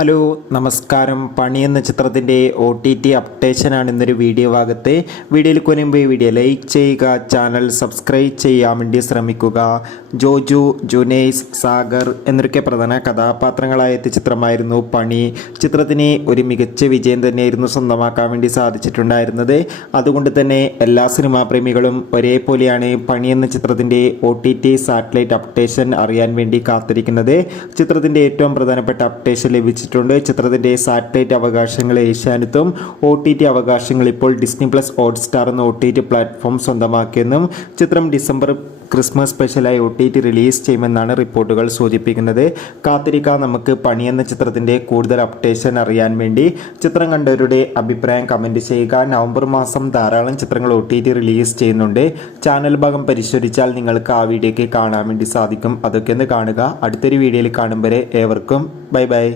Hello നമസ്കാരം. പണി എന്ന ചിത്രത്തിൻ്റെ OTT അപ്ഡേഷനാണ് ഇന്നൊരു വീഡിയോ ഭാഗത്ത്. വീഡിയോയിൽ കൊനുമ്പ് വീഡിയോ ലൈക്ക് ചെയ്യുക, ചാനൽ സബ്സ്ക്രൈബ് ചെയ്യാൻ വേണ്ടി ശ്രമിക്കുക. ജോജു, ജുനൈസ്, സാഗർ എന്നൊക്കെ പ്രധാന കഥാപാത്രങ്ങളായ ചിത്രമായിരുന്നു പണി. ചിത്രത്തിന് ഒരു മികച്ച വിജയം തന്നെയായിരുന്നു സ്വന്തമാക്കാൻ വേണ്ടി സാധിച്ചിട്ടുണ്ടായിരുന്നത്. അതുകൊണ്ട് തന്നെ എല്ലാ സിനിമാ പ്രേമികളും ഒരേപോലെയാണ് പണി എന്ന ചിത്രത്തിൻ്റെ OTT സാറ്റലൈറ്റ് അപ്ഡേഷൻ അറിയാൻ വേണ്ടി കാത്തിരിക്കുന്നത്. ചിത്രത്തിൻ്റെ ഏറ്റവും പ്രധാനപ്പെട്ട അപ്ഡേഷൻ ലഭിച്ചു. ചിത്രത്തിന്റെ സാറ്റലൈറ്റ് അവകാശങ്ങൾ ഏഷ്യാനെറ്റും OTT അവകാശങ്ങൾ ഇപ്പോൾ ഡിസ്നി പ്ലസ് ഹോട്ട്സ്റ്റാർ എന്ന OTT പ്ലാറ്റ്ഫോം സ്വന്തമാക്കിയെന്നും ചിത്രം ഡിസംബർ ക്രിസ്മസ് സ്പെഷ്യലായി OTT റിലീസ് ചെയ്യുമെന്നാണ് റിപ്പോർട്ടുകൾ സൂചിപ്പിക്കുന്നത്. കാത്തിരിക്കാൻ നമുക്ക് പണി എന്ന ചിത്രത്തിന്റെ കൂടുതൽ അപ്ഡേഷൻ അറിയാൻ വേണ്ടി. ചിത്രം കണ്ടവരുടെ അഭിപ്രായം കമന്റ് ചെയ്യുക. നവംബർ മാസം ധാരാളം ചിത്രങ്ങൾ OTT റിലീസ് ചെയ്യുന്നുണ്ട്. ചാനൽ ഭാഗം പരിശോധിച്ചാൽ നിങ്ങൾക്ക് ആ വീഡിയോയ്ക്ക് കാണാൻ വേണ്ടി സാധിക്കും. അതൊക്കെ ഒന്ന് കാണുക. അടുത്തൊരു വീഡിയോയിൽ കാണും വരെ ഏവർക്കും ബൈ ബൈ.